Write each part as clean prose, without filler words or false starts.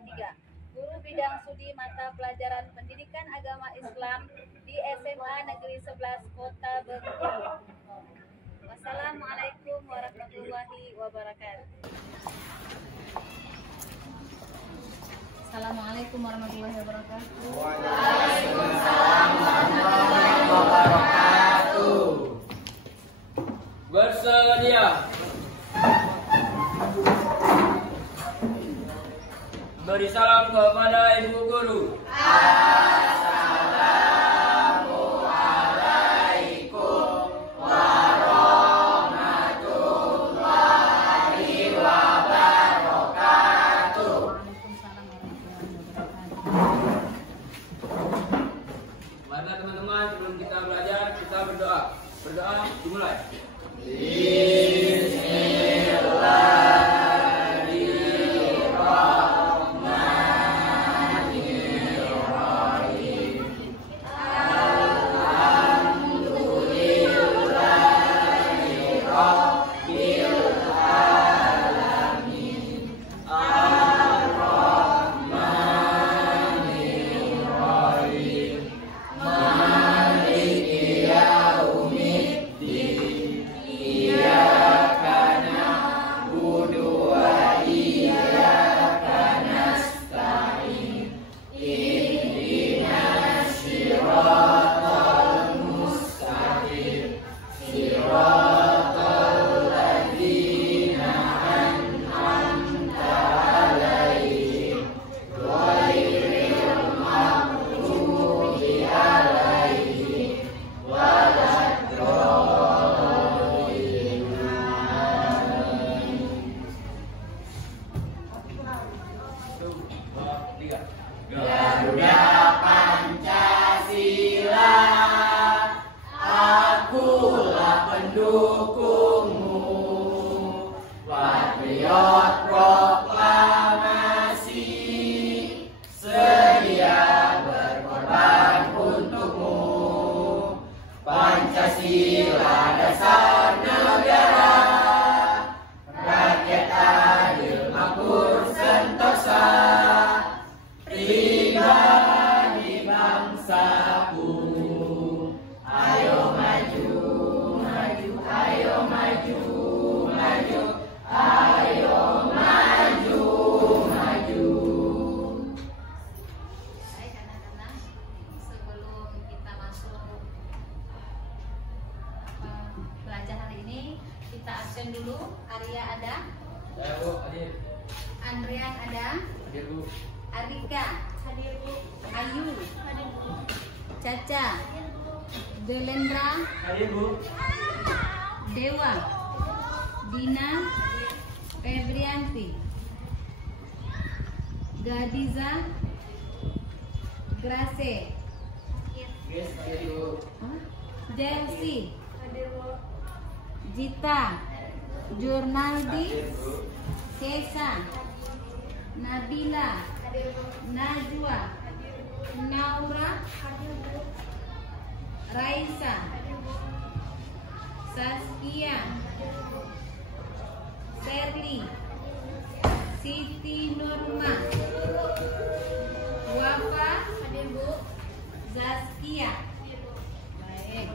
3. Guru bidang studi mata pelajaran pendidikan agama Islam di SMA Negeri 11 Kota Bengkulu. Wassalamualaikum warahmatullahi wabarakatuh. Assalamualaikum warahmatullahi wabarakatuh. Waalaikumsalam warahmatullahi wabarakatuh. Bersedia. Beri salam kepada Ibu Guru. Assalamualaikum warahmatullahi wabarakatuh. Mari teman-teman, sebelum kita belajar, kita berdoa. Berdoa dimulai. Garuda Pancasila, akulah pendukungmu, patriot proklamasi, sedia berkorban untukmu. Pancasila dasar negara, rakyat adil makmur sentosa, pribadi bangsaku. Ayo maju, maju, ayo maju, maju, ayo maju, maju. Baik anak-anak, sebelum kita masuk belajar hari ini, kita absen dulu. Arya ada? Saya Bu, hadir. Andrian ada? Hadir Bu. Arika hadir Bu. Ayu hadir Bu. Caca hadir Bu. Delendra Hadir Bu. Dewa Dina Febrianti Gadiza Grace Yes, hadir Bu. Jelsi Hadir Bu. Jita Jurnaldi Hadir Bu. Kesa Nabila Najwa Naura Raisa Saskia Serli Siti Nurma Wafa Zaskia. Baik.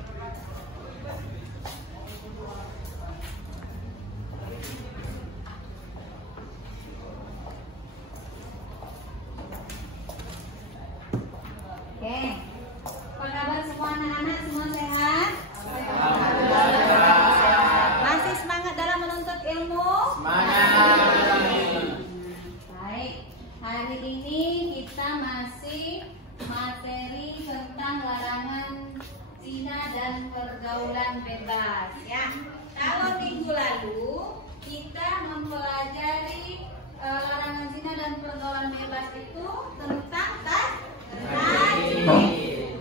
Oke, apa kabar semua anak-anak? Semua sehat? Masih semangat dalam menuntut ilmu? Baik, hari ini kita masih materi tentang larangan zina dan pergaulan bebas. Ya, kalau minggu lalu kita mempelajari larangan zina dan pergaulan bebas itu tentang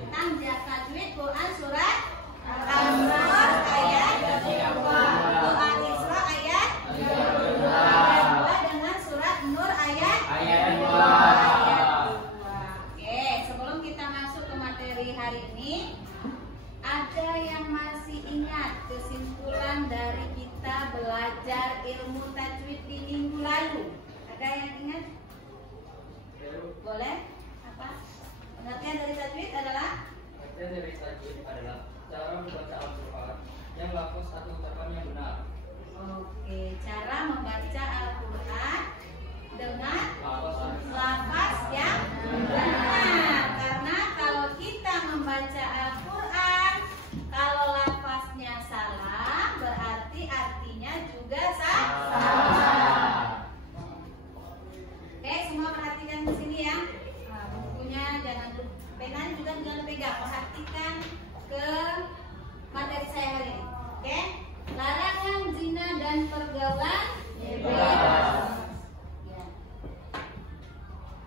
tentang tajwid Quran surat Al-Anfal ayat 32, Quran Isra ayat 32 dengan surat Nur ayat 2. Oke, sebelum kita masuk ke materi hari ini, ada yang masih ingat kesimpulan dari kita belajar ilmu tajwid di minggu lalu? Ada yang ingat? ketiga, perhatikan ke materi saya hari ini. Oke? Larangan zina dan pergaulan bebas. Ya.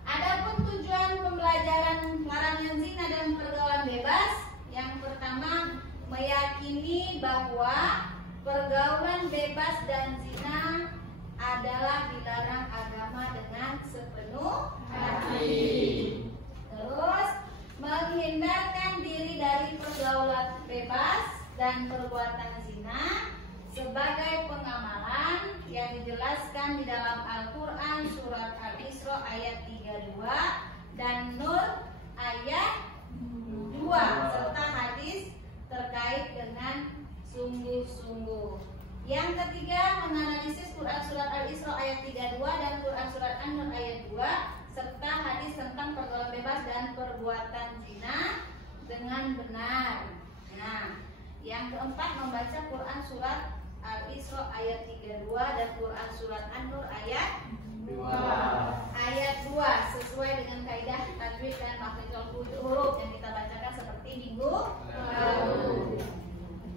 Adapun tujuan pembelajaran larangan zina dan pergaulan bebas, yang pertama meyakini bahwa pergaulan bebas dan zina adalah dilarang agama dengan sepenuh hati. Terus menghindarkan diri dari pergaulan bebas dan perbuatan zina sebagai pengamalan yang dijelaskan di dalam Al-Quran surat Al-Isra ayat 32 dan Nur ayat 2 serta hadis terkait dengan sungguh-sungguh. Yang ketiga, menganalisis Quran surat Al-Isra ayat 32 dan Quran surat An-Nur ayat 2 serta hadis tentang pergaulan bebas dan perbuatan zina dengan benar. Nah, yang keempat, membaca Quran surat Al-Isra ayat 32 dan Quran surat An-Nur ayat 2. Ayat 2 sesuai dengan kaidah tajwid dan makhrajul huruf yang kita bacakan seperti minggu lalu.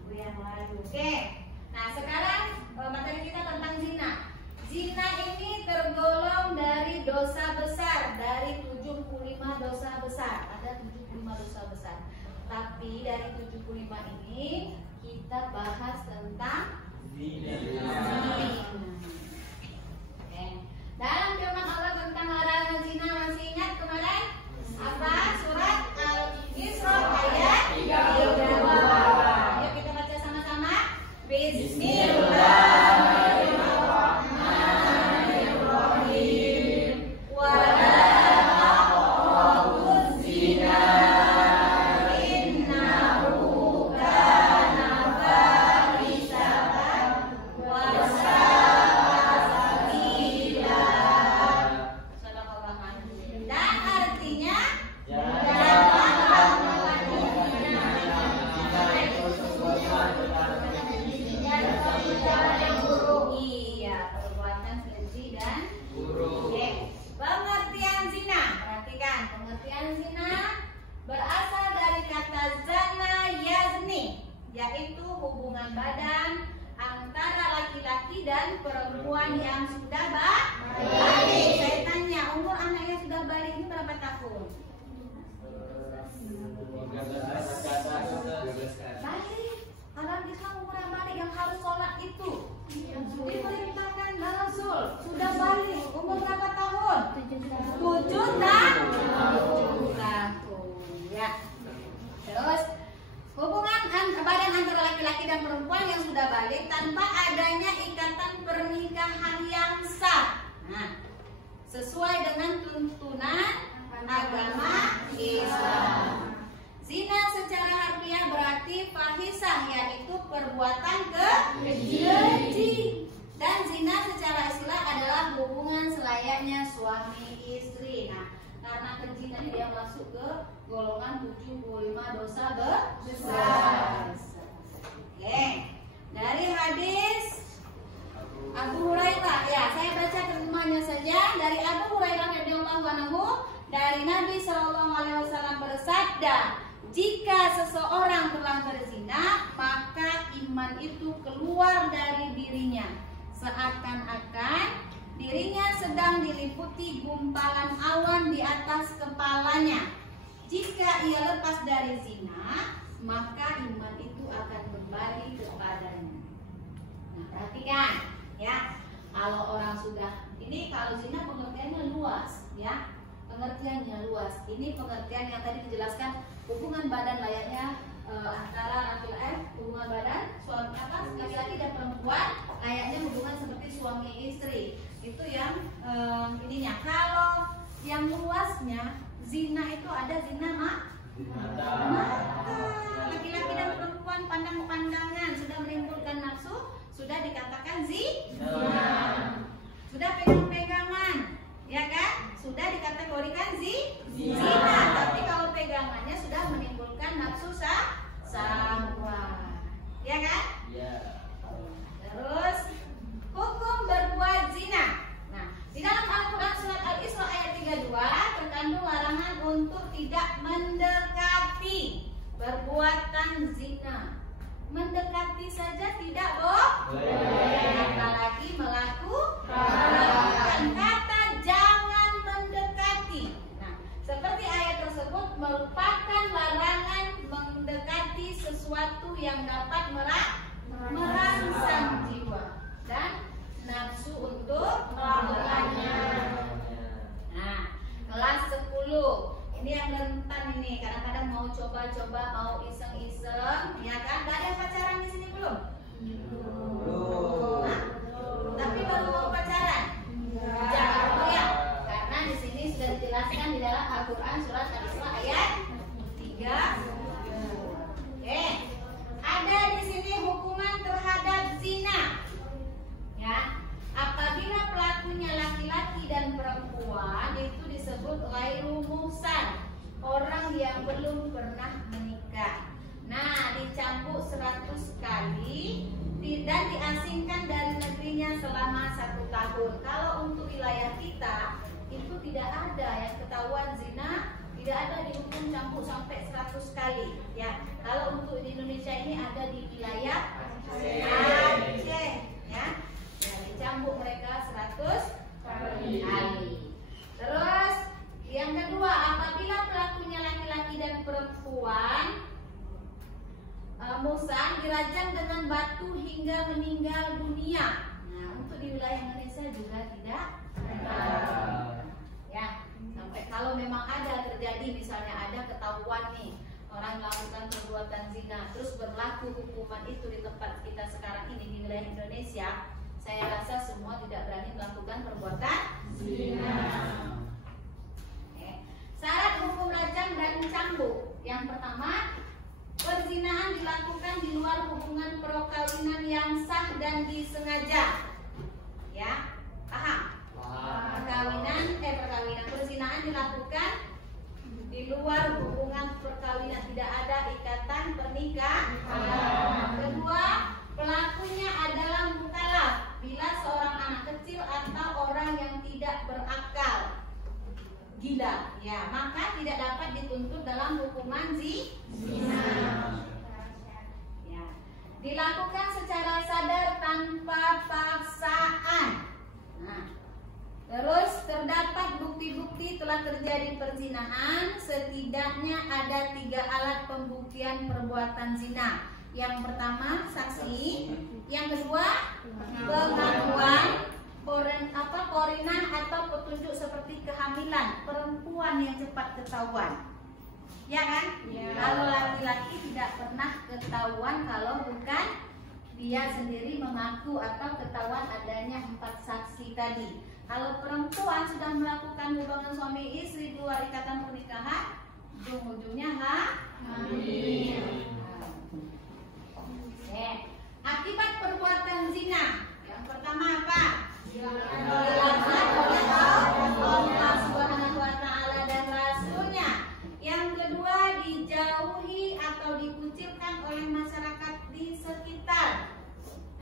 Yang lalu. Oke. Nah, sekarang materi kita tentang zina. Zina ini tergolong dari dosa besar, dari 75 dosa besar. Ada 75 dosa besar. Tapi dari 75 ini kita bahas tentang zina. Oke. Dalam firman Allah tentang larangan zina, masih ingat kemarin? Apa? Surat Al-Isra ayat 32. Yuk kita baca sama-sama. Bismillahirrahmanirrahim. Wa la taqrabuz zina innahu kana fahisatan wa sa'a sabila. Sadaqallahu. Dan artinya iya, perbuatan keji dan buruk. Pengertian zina. Perhatikan, pengertian zina berasal dari kata zana yazni, yaitu hubungan badan antara laki-laki dan perempuan yang sudah balik. Saya tanya, umur anaknya sudah balik ini berapa tahun? Balik. Dalam Islam umur yang balik yang harus sholat itu diperintahkan Rasul sudah balik. Umur berapa tahun? 7 tahun. Ya. Terus hubungan badan antara laki-laki dan perempuan yang sudah balik tanpa adanya ikatan pernikahan yang sah. Nah, sesuai dengan tuntunan agama Islam. Zina secara harfiah berarti fahisah, yaitu perbuatan keji. Dan zina secara istilah adalah hubungan selayaknya suami istri. Nah, karena keji tadi dia masuk ke golongan 75 dosa besar. Oke. Dari hadis Abu Hurairah, ya saya baca terjemahannya saja. Dari Abu Hurairah radhiyallahu anhu, dari Nabi SAW bersabda, jika seseorang telah berzina, maka iman itu keluar dari dirinya, seakan-akan dirinya sedang diliputi gumpalan awan di atas kepalanya. Jika ia lepas dari zina, maka iman itu akan kembali kepadanya. Nah, perhatikan ya, kalau orang sudah ini, kalau zina pengertiannya luas ya, pengertiannya luas. Ini pengertian yang tadi dijelaskan, hubungan badan layaknya antara laki-laki, hubungan badan suami laki-laki dan perempuan layaknya hubungan seperti suami istri. Itu yang ininya. Kalau yang luasnya, zina itu ada zina mata. Laki-laki dan perempuan pandangan sudah menimbulkan nafsu, sudah dikatakan zina. Sudah pegang-pegangan, ya kan? Sudah dikategorikan zina. Tapi kalau pegangannya sudah menimbulkan nafsu syahwat, ya kan? Ya. Terus hukum berbuat zina. Nah, di dalam Al-Quran surat Al-Isra ayat 32 terkandung larangan untuk tidak mendekati mendekati perbuatan zina. Mendekati saja tidak boleh, apalagi melakukan. Kata jangan mendekati. Nah, seperti ayat tersebut merupakan larangan mendekati sesuatu yang dapat merangsang jiwa dan nafsu untuk melakukannya. Nah, kelas 10 ini yang rentan ini, kadang-kadang mau coba-coba, mau iseng-iseng, ya kan? Gak ada pacaran di sini belum? Belum. Tapi baru mau pacaran? Jangan ya, karena di sini sudah dijelaskan di dalam Al-Quran surat Al-Isra ayat 3. Oke, ada di sini hukuman terhadap zina. Ya, apabila pelakunya laki-laki dan perempuan itu disebut ghairu muhsan, orang yang belum pernah menikah. Nah, dicambuk 100 kali dan diasingkan dari negerinya selama 1 tahun. Kalau untuk wilayah kita itu tidak ada yang ketahuan zina, tidak ada dihukum cambuk sampai 100 kali. Ya, kalau untuk di Indonesia ini ada di wilayah Aceh, ya. Ya, dicambuk mereka 100 kali. Terus yang kedua, apabila pelakunya laki-laki dan perempuan musan dirajam dengan batu hingga meninggal dunia. Nah, untuk di wilayah Indonesia juga tidak ada. Ya, sampai kalau memang ada terjadi, misalnya ada ketahuan nih orang melakukan perbuatan zina, terus berlaku hukuman itu di tempat kita sekarang ini di wilayah Indonesia, saya rasa semua tidak berani melakukan perbuatan zina. Syarat hukum rajam dan cambuk. Yang pertama, perzinahan dilakukan di luar hubungan perkawinan yang sah dan disengaja. Ya, paham? Perkawinan perzinahan dilakukan di luar hubungan perkawinan, tidak ada ikatan pernikahan. Kedua, pelakunya adalah mukallaf bila seorang anak kecil atau orang yang tidak berakal, gila, ya, maka tidak dapat dituntut dalam hukuman zina. Ya. Dilakukan secara sadar tanpa paksaan. Nah, terus terdapat bukti-bukti telah terjadi perzinahan, setidaknya ada 3 alat pembuktian perbuatan zina. Yang pertama, saksi. Yang kedua, pengakuan. Korinah atau petunjuk seperti kehamilan, perempuan yang cepat ketahuan, ya kan? Ya. Kalau laki-laki tidak pernah ketahuan kalau bukan dia sendiri mengaku atau ketahuan adanya 4 saksi tadi. Kalau perempuan sudah melakukan hubungan suami istri di luar ikatan pernikahan, ujung-ujungnya hamil. Akibat perbuatan zina, yang pertama apa? Dilaknat oleh Allah Subhanahu wa Ta'ala dan Rasulnya. Yang kedua, dijauhi atau dikucilkan oleh masyarakat di sekitar.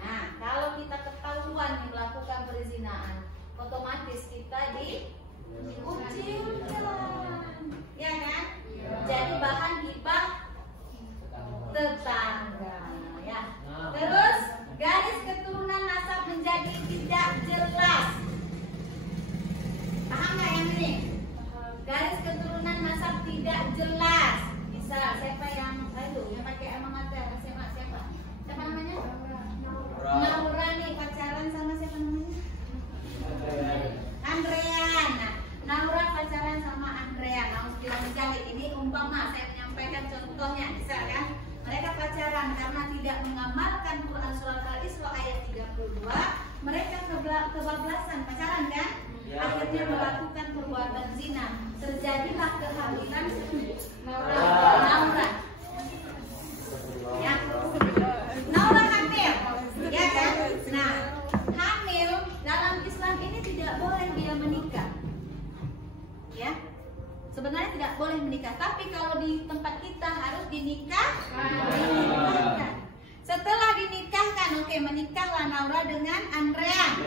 Nah, kalau kita ketahuan melakukan perzinahan, otomatis kita dikucilkan, ya kan? Jadi bahan gibah tetangga, ya. Terus garis keturunan nasab menjadi tidak jelas. Paham nggak yang ini? Garis keturunan nasab tidak jelas. Bisa siapa yang pakai emang mata? Siapa namanya? Naura nih pacaran sama siapa namanya? Andrean. Nah, Naura pacaran sama Andrean. Nah, ini umpama saya menyampaikan contohnya, bisa kan? Mereka pacaran karena tidak mengamalkan Quran surah Al-Isra ayat 32. Mereka kebablasan, pacaran kan? Ya, akhirnya melakukan perbuatan zina. Terjadilah kehamilan Naura. Ya, Naura hamil, ya kan? Nah, hamil dalam Islam ini tidak boleh dia menikah. Ya. Sebenarnya tidak boleh menikah, tapi kalau di tempat kita harus dinikahkan. Setelah dinikahkan, oke, menikahlah Naura dengan Andrean,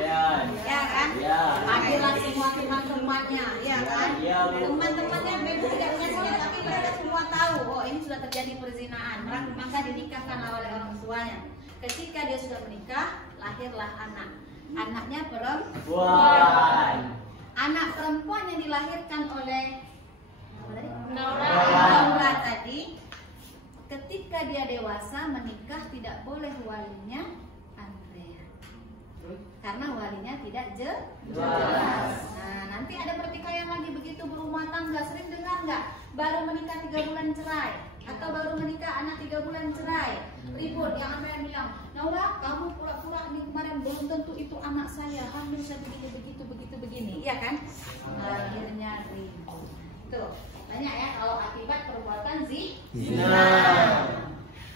ya kan? Panggillah semua teman-temannya, ya kan? Teman-temannya memang tidak punya tapi semua tahu, oh ini sudah terjadi perzinaan, maka dinikahkan oleh orang tuanya. Ketika dia sudah menikah, lahirlah anak. Anaknya perempuan. Anak perempuan yang dilahirkan oleh Naura tadi, ketika dia dewasa menikah tidak boleh walinya Andrea, karena walinya tidak jelas. Nah, nanti ada pertikaian lagi begitu berumah tangga. Sering dengar nggak? Baru menikah 3 bulan cerai, atau baru menikah anak 3 bulan cerai, ribut. Yang apa yang bilang, Naura, kamu pura-pura nih kemarin, belum tentu itu anak saya, hamil saya begitu begini, iya kan? Akhirnya ribut. Tuh, banyak ya kalau akibat perbuatan zina.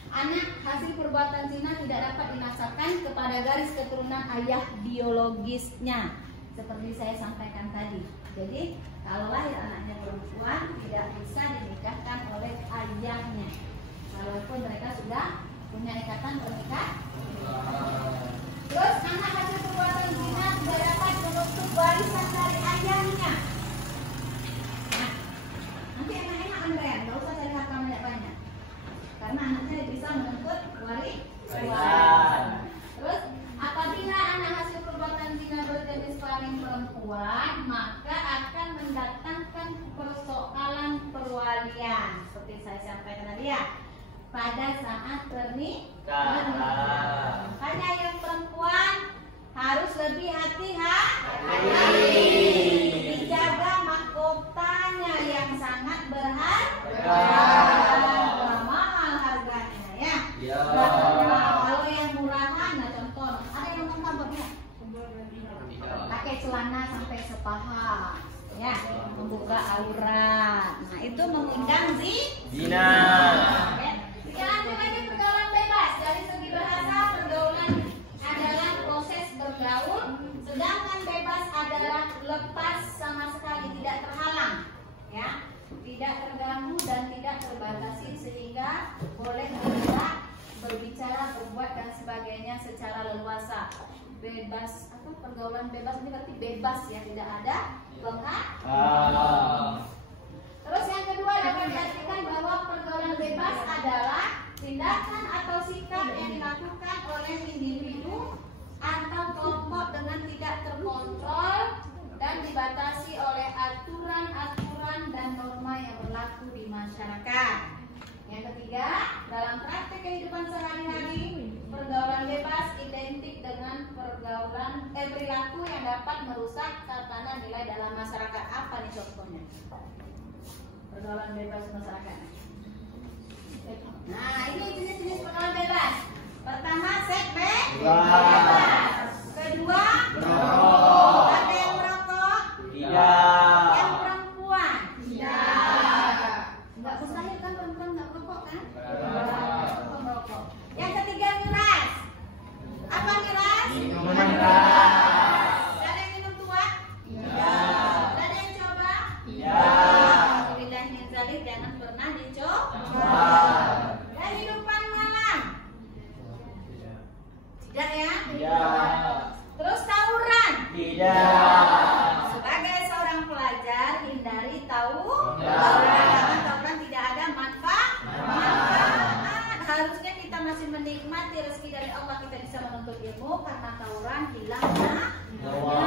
Anak hasil perbuatan zina tidak dapat dinasabkan kepada garis keturunan ayah biologisnya, seperti saya sampaikan tadi. Jadi kalau lahir anaknya perempuan tidak bisa dinikahkan oleh ayahnya, walaupun mereka sudah punya ikatan pernikahan. Terus anak hasil perbuatan zina tidak dapat menuntut warisan dari ayahnya. Nah, nanti enak-enak Andrea, nggak usah cari harta banyak-banyak, karena anaknya bisa menuntut warisan. Terus apabila anak hasil perbuatan zina berjenis kelamin perempuan, maka akan mendatangkan persoalan perwalian, seperti saya sampaikan tadi ya, pada saat pernikahan. Makanya yang perempuan harus lebih hati-hati, dijaga mahkotanya yang sangat berharga, mahal harganya ya. Kalau yang murahan, nah contoh, ada yang nonton pakai celana sampai sepaha, ya, membuka aurat. Nah itu mengundang zina. Lanjut lagi pergaulan bebas. Dari segi bahasa, pergaulan adalah proses bergaul, sedangkan bebas adalah lepas sama sekali, tidak terhalang, ya, tidak terganggu dan tidak terbatasi, sehingga boleh bergerak, berbicara, berbuat dan sebagainya secara leluasa. Bebas, apa pergaulan bebas ini berarti bebas ya, tidak ada penghalang. Terus yang kedua dapat diartikan bahwa pergaulan bebas adalah tindakan atau sikap yang dilakukan oleh individu atau kelompok dengan tidak terkontrol dan dibatasi oleh aturan-aturan dan norma yang berlaku di masyarakat. Yang ketiga, dalam praktek kehidupan sehari-hari, pergaulan bebas identik dengan pergaulan perilaku yang dapat merusak tatanan nilai dalam masyarakat. Apa nih contohnya? Pergaulan bebas masyarakat. Nah, ini jenis-jenis pergaulan bebas. Pertama, seks bebas. Kedua, merokok. Ada yang merokok? Tidak. Yang perempuan? Tidak. Enggak mustahil kan perempuan enggak merokok kan? Merokok. Yang ketiga, miras. Apa miras? Minuman keras. Ada yang minum tua? Tidak. Ada yang coba? Tidak. Jangan pernah dicoba. Kehidupan malam? Tidak ya? Tidak. Terus tawuran? Tidak. Sebagai seorang pelajar, hindari tawuran. Karena tawuran tidak ada manfaat. Harusnya kita masih menikmati rezeki dari Allah, kita bisa menuntut ilmu, karena tawuran hilang nyawa.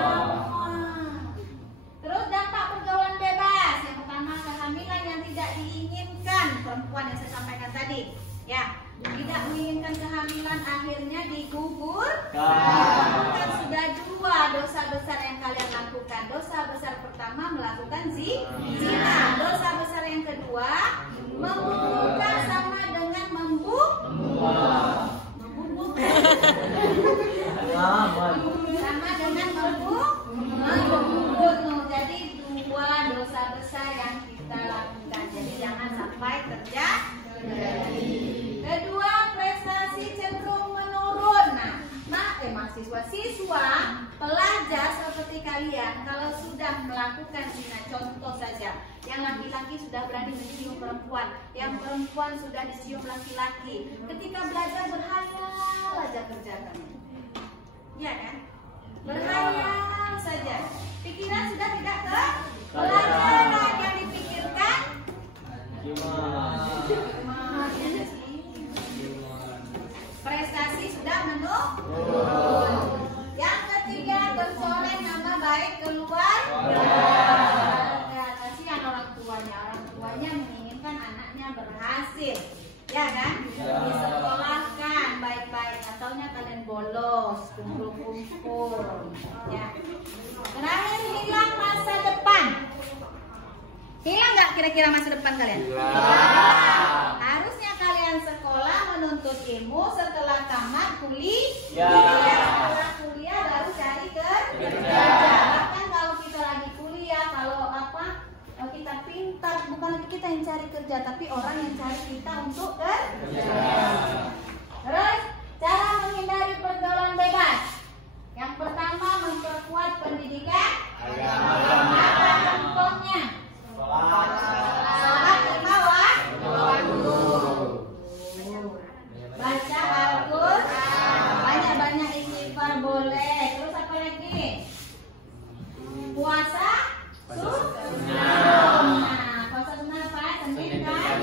Terus dampak pergaulan bebas. Yang pertama, kehamilan yang tidak diinginkan, perempuan yang saya sampaikan tadi, ya, tidak menginginkan kehamilan, akhirnya digugurkan. Sudah 2 dosa besar yang kalian lakukan. Dosa besar pertama, melakukan zina. Dosa besar yang kedua, membuka sama dengan membunuh. Sama dengan membunuh. Jadi 2 dosa besar yang kita lakukan. Jadi jangan sampai terjadi. Kedua, prestasi cenderung menurun. Nah, mahasiswa, siswa, pelajar seperti kalian, kalau sudah melakukan zina, contoh saja, yang laki-laki sudah berani mencium perempuan, yang perempuan sudah dicium laki-laki, ketika belajar berhayal aja kerjakan. Ya kan? Berhayal saja. Pikiran sudah tidak ke pelajaran, yang dipikirkan kira-kira masa depan kalian? Harusnya kalian sekolah menuntut ilmu setelah tamat kuliah. Setelah kuliah baru cari kerja. Bahkan kalau kita lagi kuliah, kalau kita pintar, bukan kita yang cari kerja, tapi orang yang cari kita untuk kerja. Terus cara menghindari pergaulan bebas. Yang pertama, memperkuat pendidikan agama. Apa contohnya? Sholat 5 waktu. Baca Al-Quran. Banyak-banyak istighfar boleh. Terus apa lagi? Puasa sunnah. Puasa sunnah apa? Senin kan?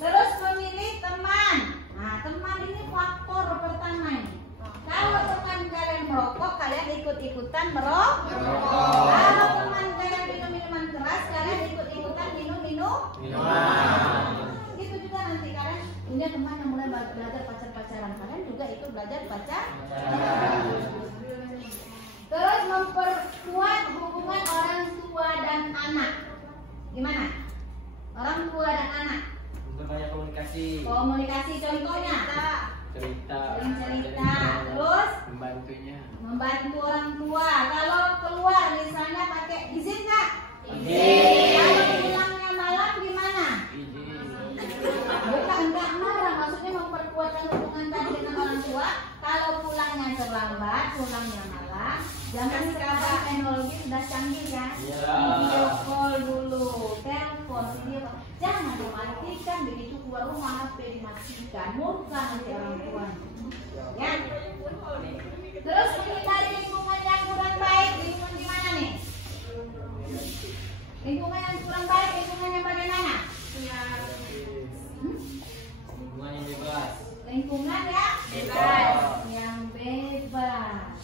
Terus memilih teman. Nah, teman ini faktor pertama ini. Kalau teman kalian merokok, kalian ikut-ikutan merokok. Kalau teman kalian minum minuman keras, kalian ikut-ikutan minum minuman. Gitu juga nanti kalian punya teman yang mulai belajar pacar-pacaran, kalian juga ikut belajar pacaran. Terus memperkuat hubungan orang tua dan anak. Gimana? Orang tua dan anak. Banyak komunikasi. Komunikasi contohnya. Cerita. Terus membantu orang tua. Kalau keluar misalnya pakai izin nggak? Izin. Kalau pulangnya malam gimana? izin. Bukan enggak marah, maksudnya memperkuatkan hubungan tadi dengan orang tua. Kalau pulangnya terlambat, pulangnya malam. Zaman sekarang teknologi sudah canggih ya. Video call dulu, telepon, video call. Jangan dimatikan, begitu keluar rumah HP dimatikan, murka nanti orang tua. Ya. Terus menghindari lingkungan yang kurang baik. Lingkungan gimana nih? Lingkungan yang kurang baik, lingkungan yang bagaimana? Lingkungan yang bebas. Lingkungan ya? Bebas. Yang bebas.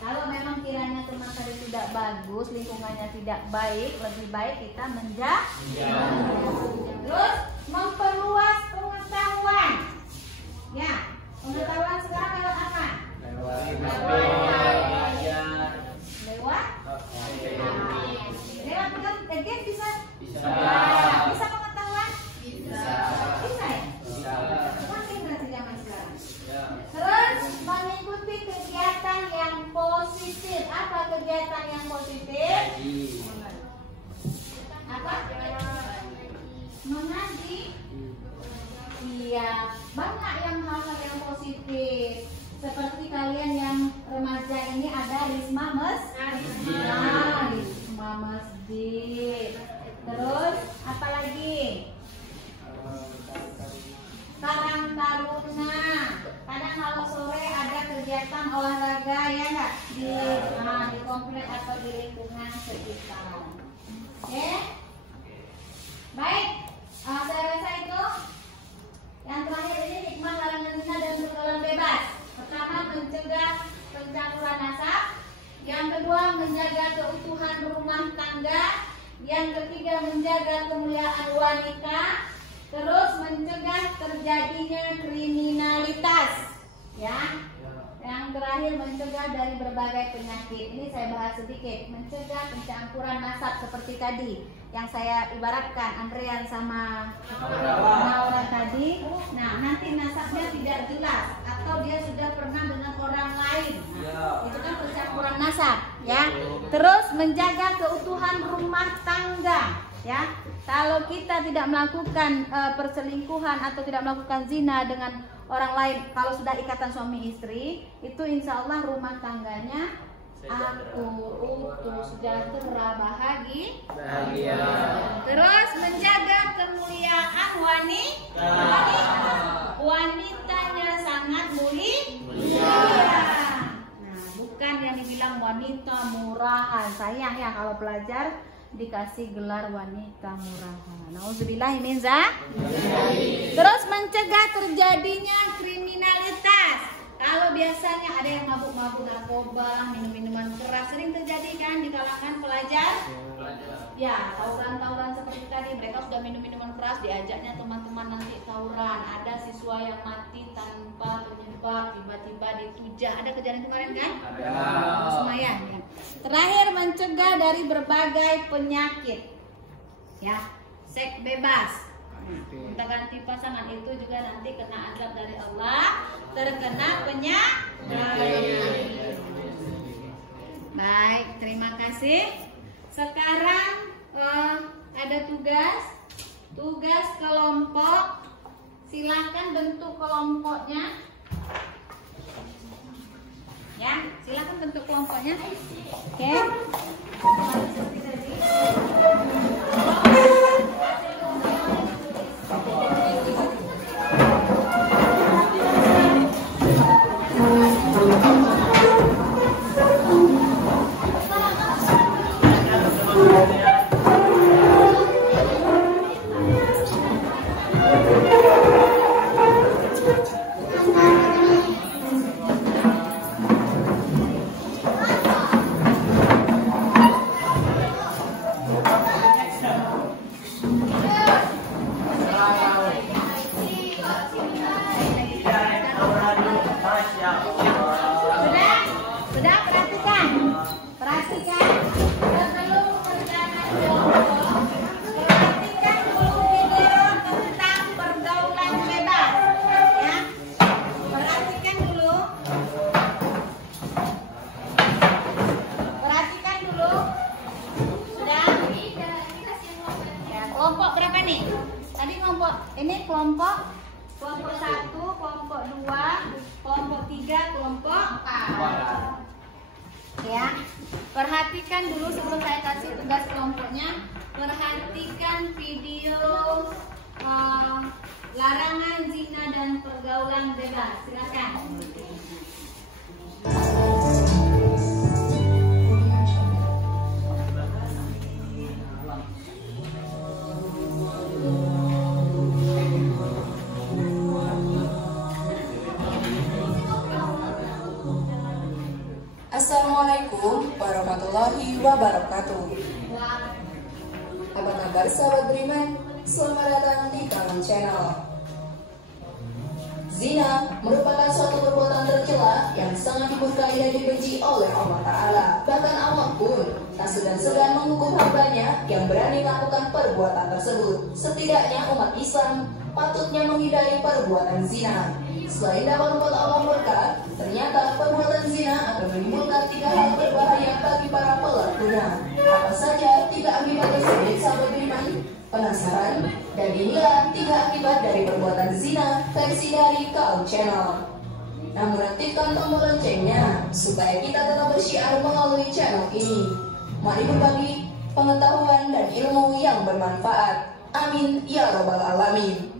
Kalau memang kiranya teman tadi tidak bagus, lingkungannya tidak baik, lebih baik kita menjauh. Terus memperluas pengetahuan. Ya, pengetahuan sekarang lewat apa? Lewat game bisa? Bisa pengetahuan? Bisa ya? Semakin berarti zaman sekarang. Terus mengikuti kegiatan yang positif. Apa kegiatan yang positif? Apa? Mengaji. Iya, banyak yang hal-hal yang positif. Seperti kalian yang remaja ini ada Risma Masjid. Terus apa lagi? Karang Taruna. Kadang kalau sore ada kegiatan olahraga ya enggak? Di komplek atau di lingkungan sekitar. Oke? Baik. Saya rasa itu. Yang terakhir ini hikmah larangan zina dan pergaulan bebas. Pertama, mencegah pencampuran nasab. Yang kedua, menjaga keutuhan rumah tangga. Yang ketiga, menjaga kemuliaan wanita. Terus mencegah terjadinya kriminalitas. Ya. Yang terakhir, mencegah dari berbagai penyakit. Ini saya bahas sedikit. Mencegah pencampuran nasab seperti tadi yang saya ibaratkan Andrean sama Naura tadi. Nah, nanti nasabnya tidak jelas atau dia sudah pernah dengan orang lain. Nah, itu kan pencampuran nasab, ya. Terus menjaga keutuhan rumah tangga, ya. Kalau kita tidak melakukan perselingkuhan atau tidak melakukan zina dengan orang lain, kalau sudah ikatan suami istri, itu insya Allah rumah tangganya utuh, sejahtera, bahagia. Terus menjaga kemuliaan wanitanya sangat mulia. Nah, bukan yang dibilang wanita murahan. Sayang ya kalau pelajar dikasih gelar wanita murahan. Nauzubillah min zalik. Terus mencegah terjadinya kriminalitas. Kalau biasanya ada yang mabuk-mabuk narkoba, minum-minuman keras, sering terjadi kan di kalangan pelajar. Ya, tawuran-tawuran seperti tadi, mereka sudah minum-minuman keras, diajaknya teman-teman nanti tawuran. Ada siswa yang mati tanpa penyebab, tiba-tiba ditujah. Ada kejadian kemarin kan? Ada. Lumayan ya. Terakhir, mencegah dari berbagai penyakit. Ya, seks bebas. Kita ganti pasangan itu juga nanti kena azab dari Allah, terkena penyakit. Baik, terima kasih. Sekarang ada tugas kelompok. Silakan bentuk kelompoknya. Ya, silakan bentuk kelompoknya. Oke. Sudah perhatikan sebelum kerjakan kelompok, perhatikan dulu video tentang pergaulan bebas, ya. Perhatikan dulu. Sudah? Ya, kelompok berapa nih? Tadi kelompok ini kelompok 1, kelompok 2, kelompok 3, kelompok 4. Ya, perhatikan dulu sebelum saya kasih tugas kelompoknya. Perhatikan video larangan zina dan pergaulan bebas. Silakan. Assalamualaikum warahmatullahi wabarakatuh. Apa kabar sahabat beriman? Selamat datang di Kalam Channel. Zina merupakan suatu perbuatan tercela yang sangat dimurkai dan dibenci oleh Allah Ta'ala. Bahkan Allah pun tak segan-segan menghukum hambanya yang berani melakukan perbuatan tersebut. Setidaknya umat Islam patutnya menghindari perbuatan zina. Selain dapat membuat Allah murka, ternyata perbuatan zina akan menimbulkan 3 hal berbahaya bagi para pelakunya. Apa saja 3 akibat tersebut sahabat beriman? Penasaran? Dan inilah 3 akibat dari perbuatan zina versi dari Kalam Channel. Namun aktifkan tombol loncengnya supaya kita tetap bersiar melalui channel ini. Mari berbagi pengetahuan dan ilmu yang bermanfaat. Amin ya robbal alamin.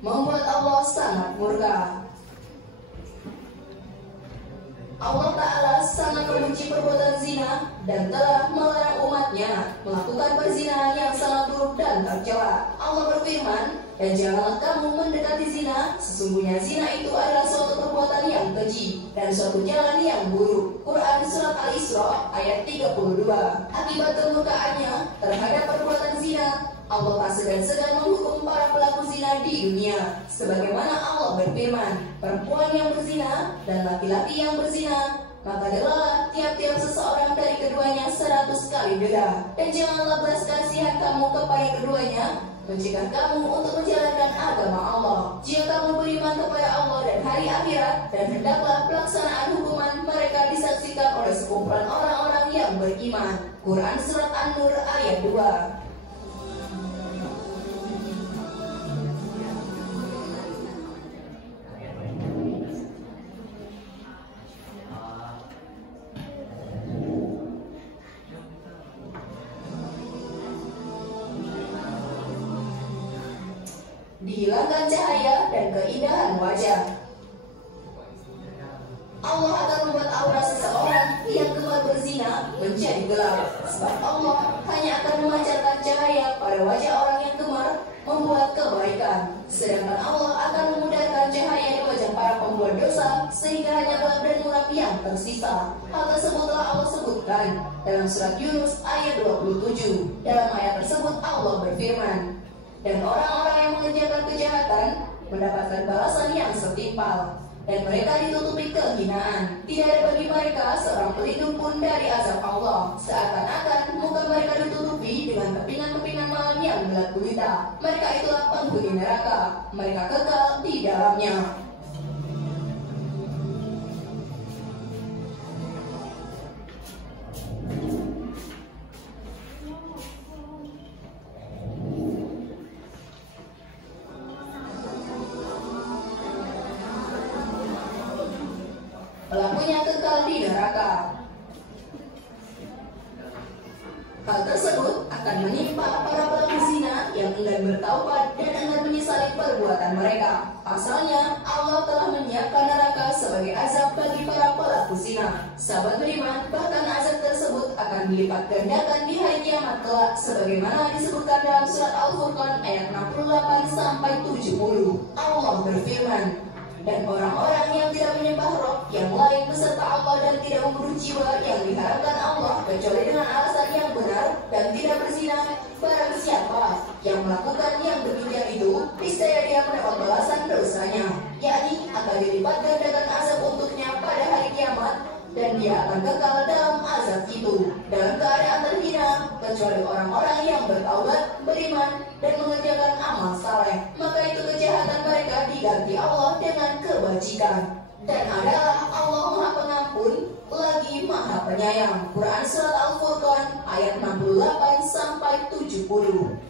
Membuat Allah sangat murka. Allah Ta'ala sangat membenci perbuatan zina dan telah melarang umatnya melakukan perzinahan yang sangat buruk dan tercela. Allah berfirman, dan janganlah kamu mendekati zina, sesungguhnya zina itu adalah suatu perbuatan yang keji dan suatu jalan yang buruk. Quran Surat Al-Isra ayat 32. Akibat kemurkaannya terhadap perbuatan zina, Allah tak segan-segan menghukum para pelaku zina di dunia. Sebagaimana Allah berfirman, perempuan yang berzina dan laki-laki yang berzina, maka delalah tiap-tiap seseorang dari keduanya 100 kali beda. Dan janganlah belas kasihan kamu kepada keduanya, mencegah kamu untuk menjalankan agama Allah. Jika kamu beriman kepada Allah dan hari akhirat, dan hendaklah pelaksanaan hukuman mereka disaksikan oleh sekumpulan orang-orang yang beriman. Quran Surat An-Nur ayat 2. Dihilangkan cahaya dan keindahan wajah. Allah akan membuat aura seseorang yang gemar berzina menjadi gelap. Sebab Allah hanya akan memancarkan cahaya pada wajah orang yang gemar membuat kebaikan, sedangkan Allah akan memudahkan cahaya di wajah para pembuat dosa sehingga hanya gelap dan muram yang tersisa. Hal tersebut telah Allah sebutkan dalam surat Yunus ayat 27. Dalam ayat tersebut Allah berfirman, dan orang-orang yang mengerjakan kejahatan mendapatkan balasan yang setimpal, dan mereka ditutupi kehinaan. Tidak ada bagi mereka seorang pelindung pun dari azab Allah. Seakan-akan muka mereka ditutupi dengan kepingan-kepingan malam yang gelap gulita. Mereka itulah penghuni neraka. Mereka kekal di dalamnya. Pelakunya kekal di neraka. Hal tersebut akan menimpa para pelaku zina yang enggan bertaubat dan enggan menyesali perbuatan mereka. Pasalnya, Allah telah menyiapkan neraka sebagai azab bagi para pelaku zina. Sahabat beriman, bahkan azab tersebut akan dilipat gandakan di hari kiamat kelak, sebagaimana disebutkan dalam surat Al-Furqan ayat 68 sampai 70. Allah berfirman, dan orang-orang yang tidak menyembah Roh yang lain beserta Allah dan tidak membunuh jiwa yang diharapkan Allah kecuali dengan alasan yang benar dan tidak berzina, barang siapa yang melakukan yang demikian itu, niscaya dia mendapat balasan dosanya, yakni akan dilipat gandakan azab untuknya pada hari kiamat, dan dia akan kekal dalam azab itu dalam keadaan terhina, kecuali orang-orang yang bertaubat, beriman, dan mengerjakan amal saleh. Maka itu kejahatan mereka diganti Allah dengan kebajikan. Dan adalah Allah Maha Pengampun lagi Maha Penyayang. Quran Surat Al-Furqan ayat 68 sampai 70.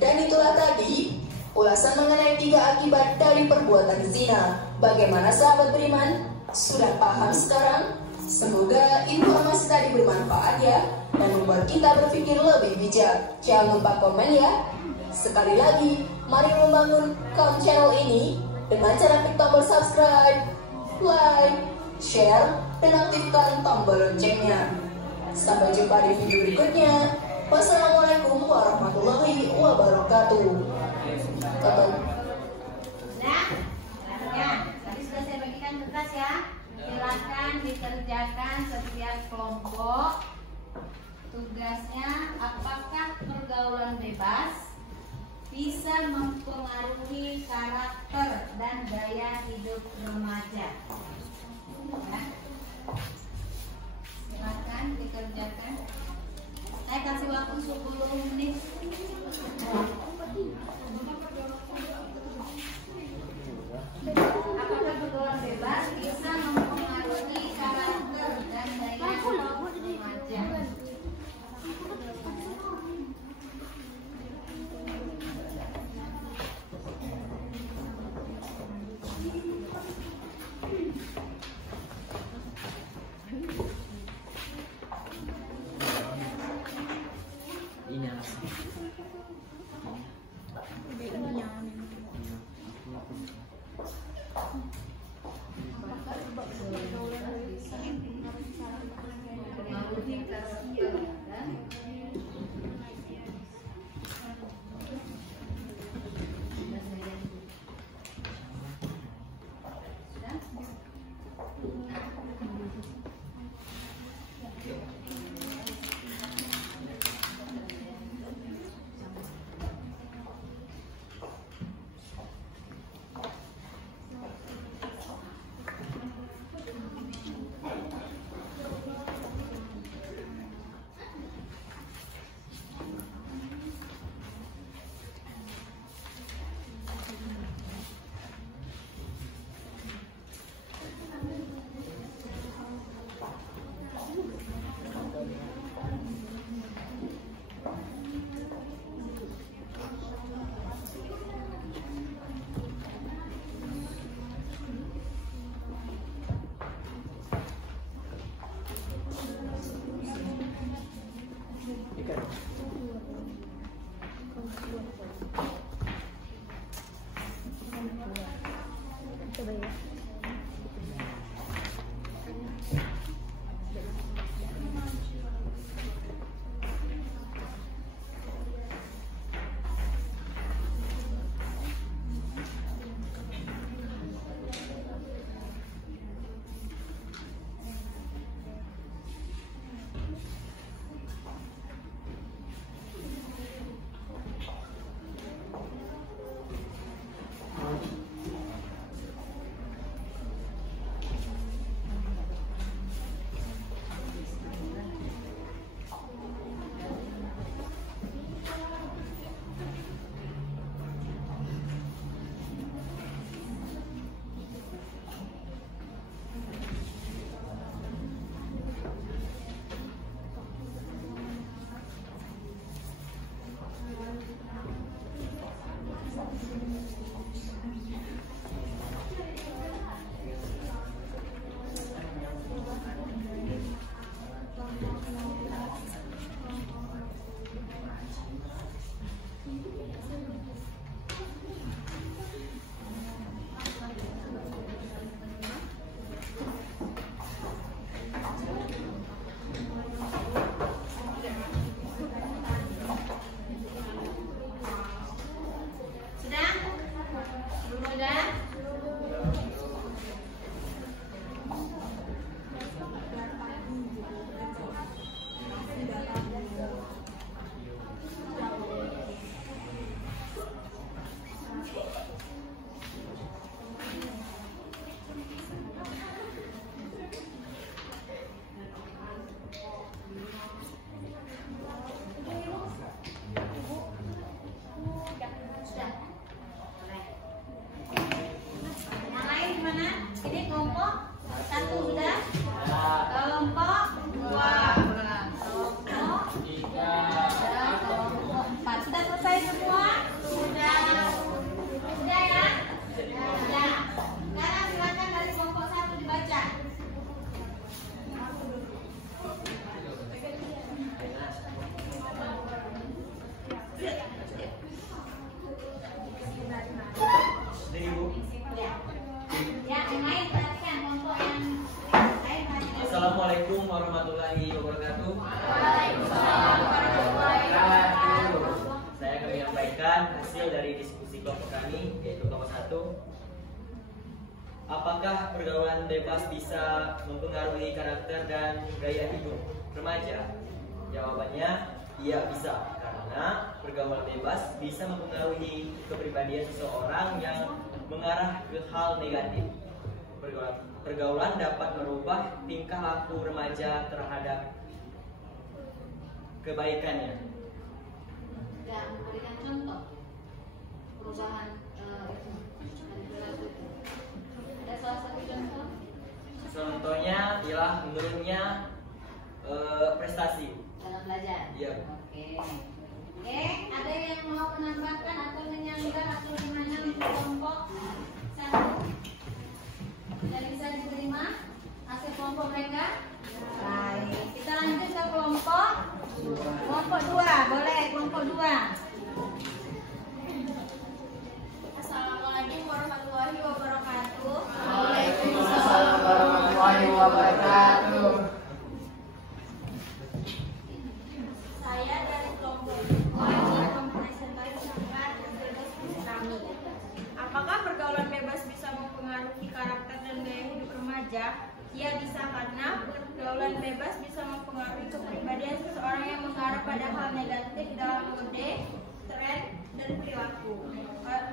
Dan itulah tadi ulasan mengenai 3 akibat dari perbuatan zina. Bagaimana sahabat beriman? Sudah paham sekarang? Semoga informasi tadi bermanfaat ya, dan membuat kita berpikir lebih bijak. Jangan lupa komen ya. Sekali lagi, mari membangun kaum channel ini dengan cara klik tombol subscribe, like, share, dan aktifkan tombol loncengnya. Sampai jumpa di video berikutnya. Wassalamualaikum warahmatullahi wabarakatuh. Nah, ya, tadi sudah saya bagikan kertas ya. Silakan dikerjakan setiap kelompok. Tugasnya, apakah pergaulan bebas bisa mempengaruhi karakter dan gaya hidup remaja? Ya. Silakan dikerjakan. Saya kasih waktu 10 menit. Apakah pergaulan bebas bisa mempengaruhi karakter dan gaya hidup remaja? Ini alasan. Assalamualaikum warahmatullahi wabarakatuh. Waalaikumsalam warahmatullahi wabarakatuh. Saya akan menyampaikan hasil dari diskusi kelompok kami, yaitu kelompok 1. Apakah pergaulan bebas bisa mempengaruhi karakter dan gaya hidup remaja? Jawabannya, iya bisa. Karena pergaulan bebas bisa mempengaruhi kepribadian seseorang yang mengarah ke hal negatif. Pergaulan dapat merubah tingkah laku remaja terhadap kebaikannya. Dan memberikan contoh perubahan perilaku itu. Ada salah satu contoh? Contohnya ialah menurunnya prestasi. Dalam belajar. Iya. Oke, ada yang mau menambahkan atau menyanggah atau gimana untuk kelompok 1? Tidak bisa diterima hasil kelompok mereka? Baik, kita lanjut ke kelompok 2. Boleh, kelompok 2. Assalamualaikum warahmatullahi wabarakatuh. Waalaikumsalam warahmatullahi wabarakatuh. Saya dari kelompok Apakah pergaulan bebas bisa mempengaruhi karakter dan gaya hidup remaja? Ya, bisa, karena pergaulan bebas bisa mempengaruhi kepribadian seseorang yang mengarah pada hal negatif dalam mode, tren, dan perilaku.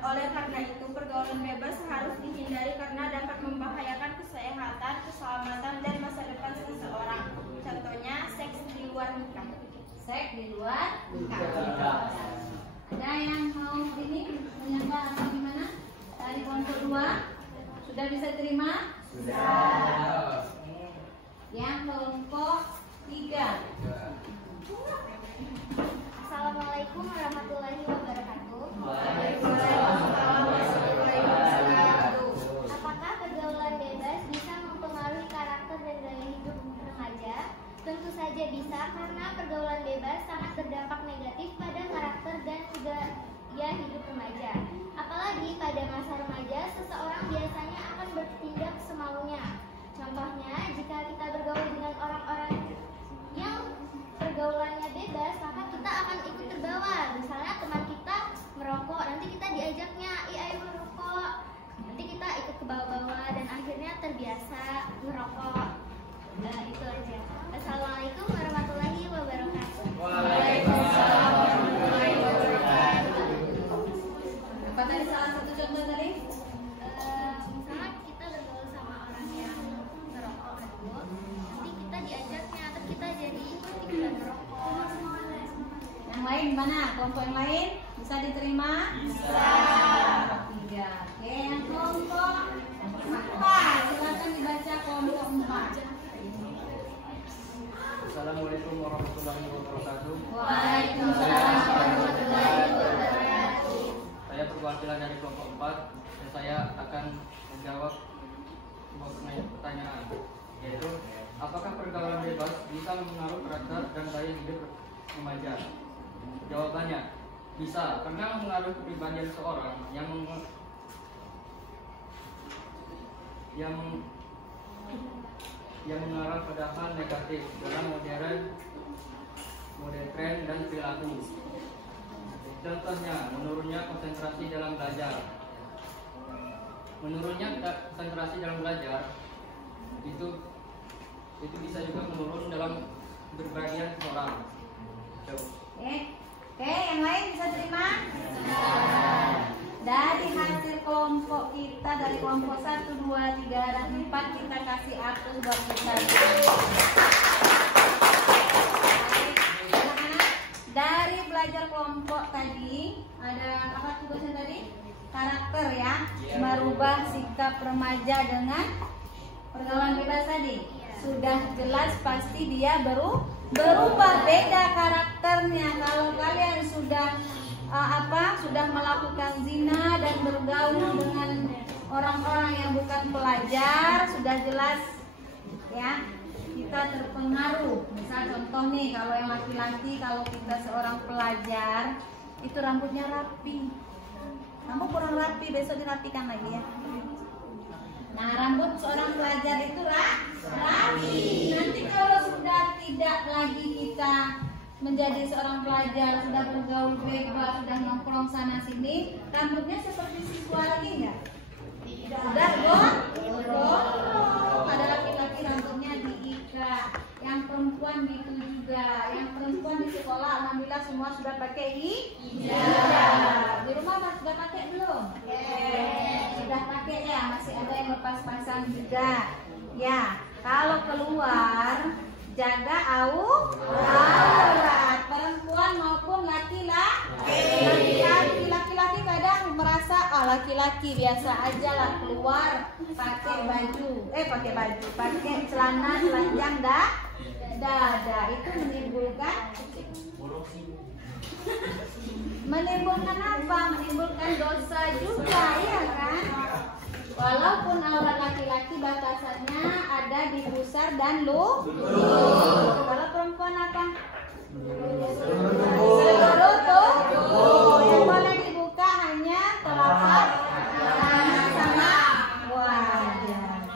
Oleh karena itu, pergaulan bebas harus dihindari karena dapat membahayakan kesehatan, keselamatan, dan masa depan seseorang. Contohnya, seks di luar nikah. Seks di luar nikah. Ada yang mau ini menyanggah atau gimana? Dari kelompok 2 sudah bisa terima? Sudah. Yang kelompok 3. Assalamualaikum warahmatullahi wabarakatuh. Apakah pergaulan bebas bisa mempengaruhi karakter dan gaya hidup remaja? Tentu saja bisa, karena pergaulan bebas sangat berdampak negatif pada karakter dan gaya hidup remaja. Apalagi pada masa remaja, seseorang biasanya akan bertindak semaunya. Contohnya, jika kita bergaul dengan orang-orang yang pergaulannya bebas, maka kita akan ikut terbawa. Misalnya teman kita merokok, nanti kita diajaknya, ayo merokok. Nanti kita ikut ke bawah-bawah dan akhirnya terbiasa merokok. Nah, itu aja. Assalamualaikum warahmatullahi wabarakatuh. Waalaikumsalam warahmatullahi wabarakatuh. Apa tadi salah satu contoh tadi? Misalnya kita bergaul sama orang yang merokok itu, nanti kita diajaknya, terus kita jadi ikutan merokok. Yang lain gimana? Kelompok yang lain bisa diterima? Bisa. 3. Oke, yang kelompok 4. Silakan dibaca kelompok 4. Assalamualaikum warahmatullahi wabarakatuh. Waalaikumsalam warahmatullahi wabarakatuh. Saya perwakilan dari kelompok 4 dan saya akan menjawab sebuah pertanyaan, yaitu apakah pergaulan bebas bisa mempengaruhi karakter dan gaya hidup remaja? Jawabannya, bisa, karena mempengaruhi kepribadian seseorang yang mengarah pada hal negatif dalam mode tren dan perilaku. Contohnya, menurunnya konsentrasi dalam belajar. Menurunnya konsentrasi dalam belajar itu bisa juga menurun dalam berbagai orang. Oke, yang lain bisa terima? Dari hasil kelompok kita, dari kelompok 1, 2, 3, dan 4, kita kasih atur buat kita. Dari belajar kelompok tadi, ada apa tugasnya tadi? Karakter ya, merubah sikap remaja dengan pergaulan bebas tadi. Sudah jelas pasti dia berubah, beda karakternya. Kalau kalian sudah sudah melakukan zina dan bergaul dengan orang-orang yang bukan pelajar, sudah jelas ya kita terpengaruh. Misal contoh nih, kalau yang laki-laki, kalau kita seorang pelajar itu rambutnya rapi, rambut kurang rapi, besok dirapikan lagi ya. Nah, rambut seorang pelajar itu rapi. menjadi seorang pelajar, sudah bergaul bebas, sudah nongkrong sana sini, rambutnya seperti siswa lagi nggak? Udah gondrong. Ada laki-laki rambutnya diikat, yang perempuan gitu juga. Yang perempuan di sekolah alhamdulillah semua sudah pakai hijab. Di rumah sudah pakai belum? Sudah pakai ya, masih ada yang lepas pasang juga. Ya, kalau keluar jaga aurat, perempuan maupun laki-laki. Laki-laki kadang merasa laki-laki biasa aja lah keluar pakai celana telanjang dada. Itu menimbulkan apa? Menimbulkan dosa juga, ya kan? Walaupun aurat laki-laki batasannya ada di pusar dan lutut. Kalau perempuan apa? Seluruh tubuh. Yang boleh dibuka hanya telapak tangan sama wajah.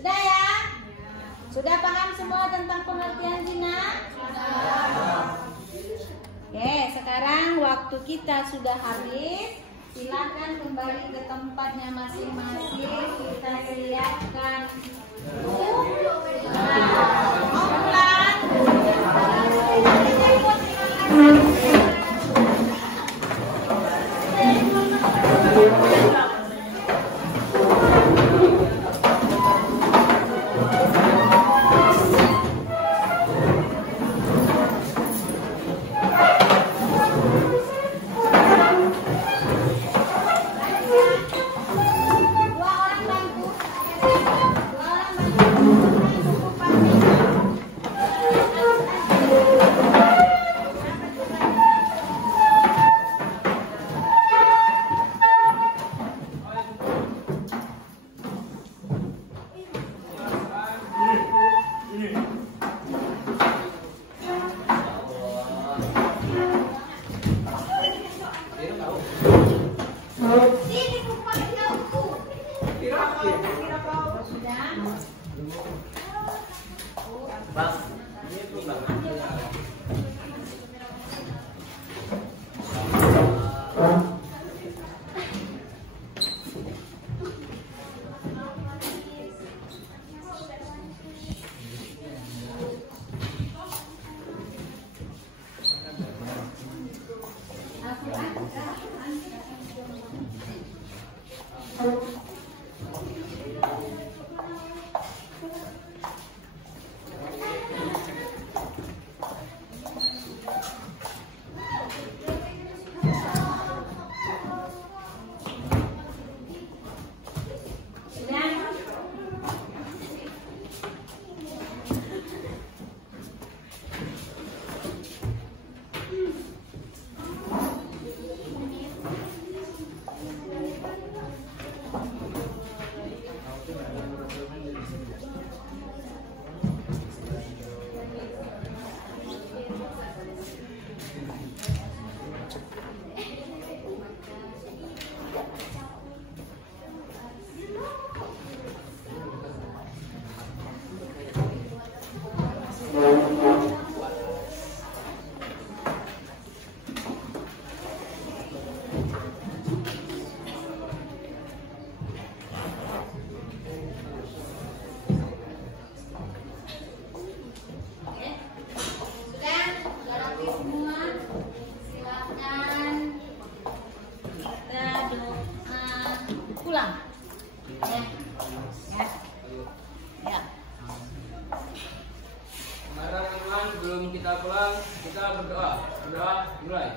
Sudah ya? Sudah paham semua tentang pengertian zina? Oke, sekarang waktu kita sudah habis. Silakan kembali ke tempatnya masing-masing. Kita siapkan Sebelum kita pulang, kita berdoa. Berdoa mulai.